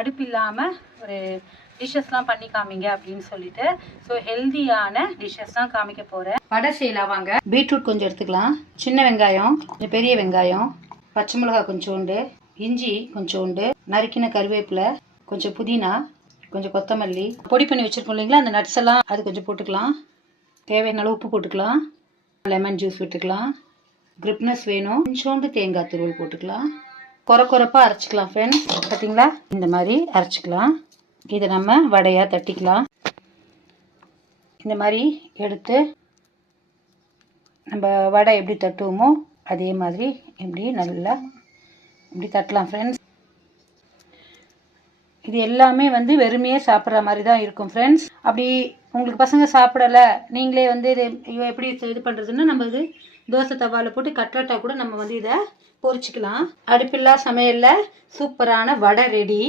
அடுப்பு இல்லாமல் ஒரு டிஷ்ஷஸ்லாம் பண்ணி காமிங்க அப்படின்னு சொல்லிட்டு ஸோ ஹெல்தியான டிஷ்ஷஸ் தான் காமிக்க போகிறேன். வடை செய்யலாம் வாங்க. பீட்ரூட் கொஞ்சம் எடுத்துக்கலாம், சின்ன வெங்காயம் கொஞ்சம், பெரிய வெங்காயம், பச்சை மிளகாய் கொஞ்சோண்டு, இஞ்சி கொஞ்சோண்டு, நறுக்கின கருவேப்பிலை, கொஞ்சம் புதினா, கொஞ்சம் கொத்தமல்லி, பொடி பண்ணி வச்சுருக்கோம் இல்லைங்களா அந்த நட்ஸ் எல்லாம் அது கொஞ்சம் போட்டுக்கலாம். தேவையான அளவு உப்பு போட்டுக்கலாம். லெமன் ஜூஸ் விட்டுக்கலாம். கிரிப்னஸ் வேணும். கொஞ்சோண்டு தேங்காய் துருவல் போட்டுக்கலாம். கொரப்பாக அரைச்சிக்கலாம் ஃப்ரெண்ட்ஸ். பார்த்தீங்களா இந்த மாதிரி அரைச்சிக்கலாம். இதை நம்ம வடையாக தட்டிக்கலாம். இந்த மாதிரி எடுத்து நம்ம வடை எப்படி தட்டுவோமோ அதே மாதிரி எப்படி நல்லா இப்படி தட்டலாம் ஃப்ரெண்ட்ஸ். இது எல்லாமே வந்து வெறுமையே சாப்பிட்ற மாதிரி தான் இருக்கும் ஃப்ரெண்ட்ஸ். அப்படி உங்களுக்கு பசங்க சாப்பிடலை, நீங்களே வந்து இது எப்படி இது பண்ணுறதுன்னா நம்ம இது தோசை தவாவில் போட்டு கட்லட்டாக கூட நம்ம வந்து இதை பொரிச்சிக்கலாம். அடுப்பில்லா சமையலில் சூப்பரான வடை ரெடி.